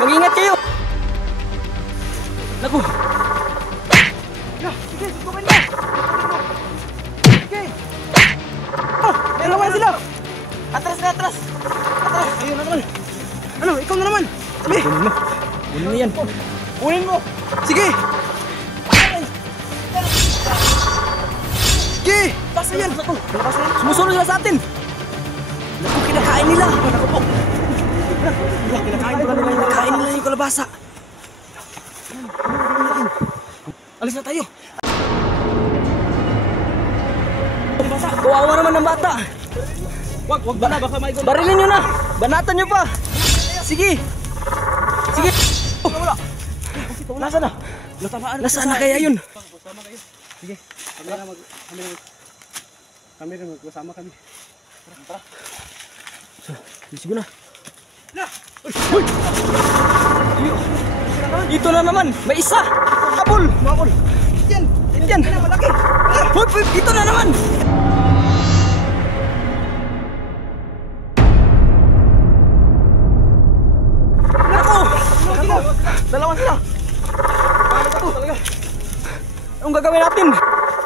Mag-ingat kayo. Naku. Sige, subukan mo. Sige. Oh, dalawa sila. Atras na, atras. Atras. Ayun na naman. Ano, ikaw na naman. Sige. Kunin mo. Kunin mo yan. Kunin mo. Sige. Sige. Basta yan. Sumusunod sila sa atin. Naku, kinakain nila. Naku po. Kinakain nila yung kalabasa. Alis na tayo. Kawawa naman ng bata. Wag ba na, baka may Barilin nyo na. Banatan nyo pa. Sige. Sige. wala. Nasaan na? Nasaan na kaya yun? Sige. Kami magkasama kami. Tara. Sige na. Uy! Ito na naman. May isa. Abol. Mabol. Yan. Yan. Malaki. Hoy, ito na naman. Nako. Dalawa sila. Anong gagawin natin?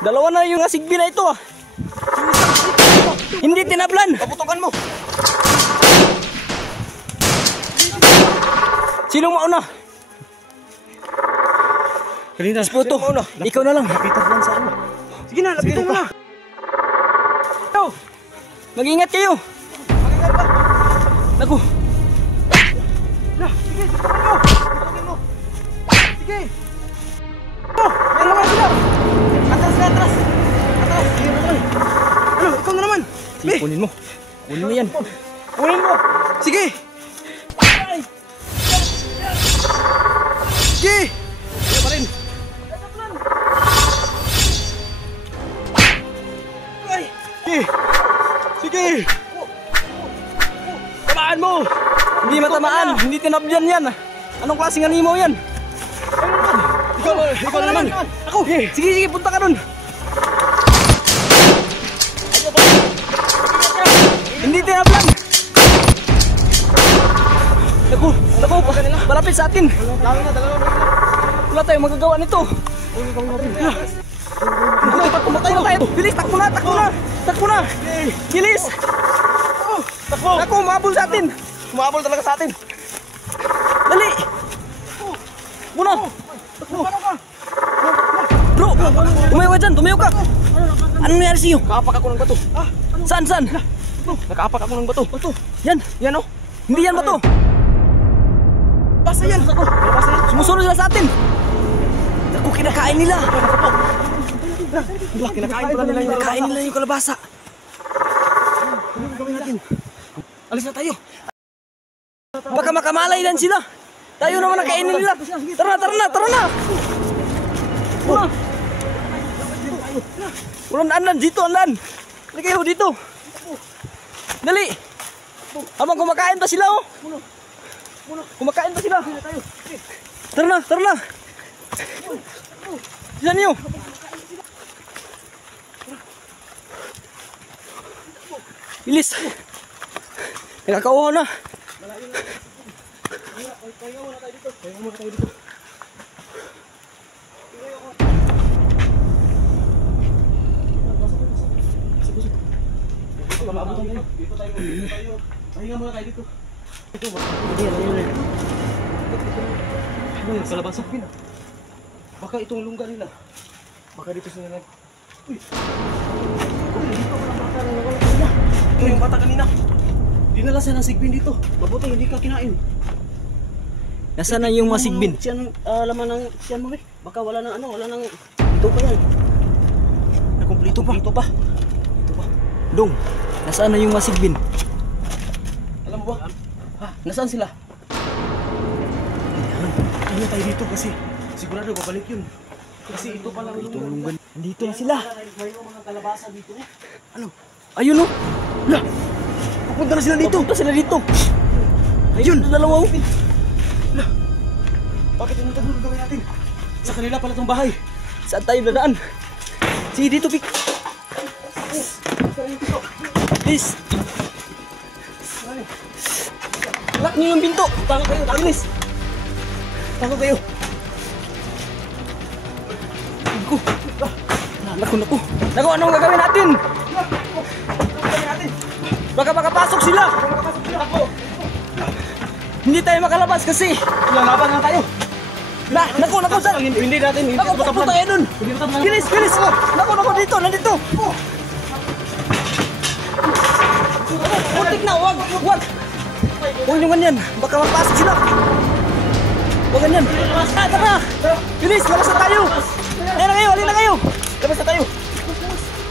Dalawa na yung asigbi na ito ah. Hindi tinablan. Paputukan mo. Sinong mauna? Kanina. Sputo. Ikaw na lang. Lapitan lang sa ano. Sige na, lapitan mo na. Mag-ingat kayo. Naku. Na, sige, subukan mo. Sige. Oh, dalawa sila. Atras na, atras. Atras. Ayun na naman. Ano, ikaw na naman. Sige, kunin mo. Kunin mo yan. Kunin mo. Sige. Sige. Ano pa rin? Sige. Sige. Tamaan mo. Hindi matamaan. Hindi tinablan yan. Anong klaseng animal yan? Ikaw na naman. Ako. Sige, sige. Punta ka dun. Hindi tinablan. Naku. Naku. Malapit sa atin. Wala tayong magagawa nito. Buti pa tumatay na tayo. Bilis, takbo na, takbo na. Takbo na. Bilis. Takbo. Naku, umabol sa atin. Umabol talaga sa atin. Dali. Muna. Bro, tumayo ka dyan, tumayo ka. Anong nangyari sa'yo? Nakaapak ako ng bato. Saan, saan? Nakaapak ako ng bato. Yan. Yan oh. Hindi yan ba to? Basta yan. Basta yan. Sumusunod sila sa atin. Naku, kinakain nila. Kinakain pala nila yung Kinakain nila yung kalabasa. Ano gawin natin? Alis na tayo. Baka makamalay din sila. Tayo naman nakainin nila. Tara na, tara na, tara na. Tara. Walang andan, dito andan. Dali kayo, dito. Dali. Habang kumakain pa sila, oh. Kumakain pa sila. Tara na, tara na. Saan nyo? Bilis. Nakakauhaw na. Pahinga muna tayo dito. Ano yung kalabasa? Baka itong lungga nila. Baka dito sila nag... Uy! Ito yung bata kanina. Dinala siya ng sigbin dito. Mabuti hindi ka kinain. Nasaan na yung masigbin? Siyan, laman ng siyan mo eh. Baka wala nang ano, wala nang... Ito pa yan. Nakumplito pa. Ito pa. Dong, nasaan na yung masigbin? Alam mo ba? Ha? Nasaan sila? Ano tayo dito kasi sigurado babalik yun. Kasi ito pa lang yung lunggan. Nandito na sila. May mga kalabasa dito. Ano? Ayun, oh. La! Pupunta na sila dito. Punta sila dito. Ayun! Dalawa, oh. La! Bakit yung tanong gawin natin? Sa kanila pala itong bahay. Saan tayo dadaan? Sige, dito, Pik. Please. Lock niyo yung pinto. Tanga kayo, bilis! Takbo kayo. Naku. Naku. Naku, anong gagawin natin? Baka makapasok sila. Hindi tayo makalabas kasi. Laban na tayo. Naku, saan? Hindi natin. Naku, takbo tayo dun. Bilis. Naku, dito, nandito. Putik na, wag. Huwag nyo ganyan, baka mapasok sila. Huwag ganyan. Tara. Bilis, labas na tayo. Alin na kayo. Labas na tayo.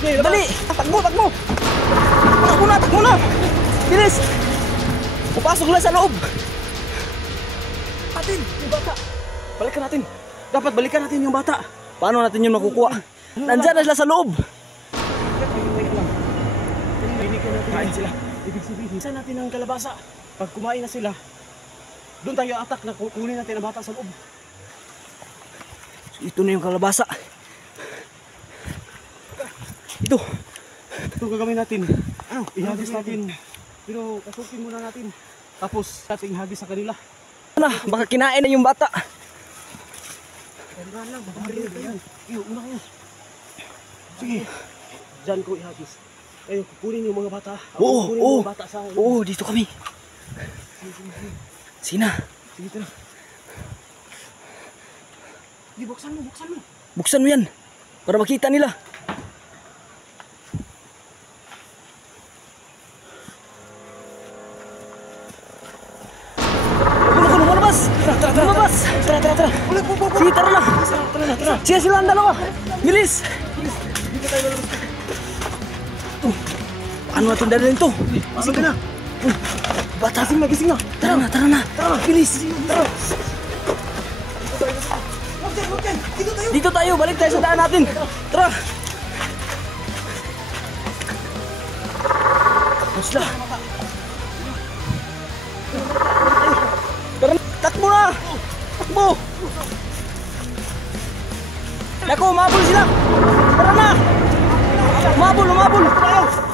Dali, takbo. Takbo na. Bilis. Pupasok lang sa loob. Yung bata. Dapat balikan natin yung bata. Paano natin yun makukuha? Nandyan na sila sa loob. Kain sila. Ibig sabihin, saan natin ang kalabasa? Pag kumain na sila, doon tayo attack na kunin natin ang bata sa loob. Ito na yung kalabasa. Ito. Ito gagawin natin. Ihagis natin. Pero pasukin muna natin. Tapos ating hagis sa kanila. Baka kinain na yung bata. Ganyan lang, babaril tayo. Una kayo. Sige. Diyan ko ihagis. Kayo, kukunin yung mga bata. Kukunin yung mga bata sa... Oo, dito kami. Sina. Sige, tara. Di, buksan mo. Buksan mo yan. Para makita nila. Lumabas. Tara. Sige, tara na. Sige, sila ang dalawa. Bilis. Paano natin dadalhin to? Gising ka na. Bata, gising na. Tara na. Bilis. Tara. Dito tayo, balik tayo sa daan natin. Tara. Masla. Tara, takbo na. Takbo. Naku, umabol sila. Tara na. Umabol. Tayo.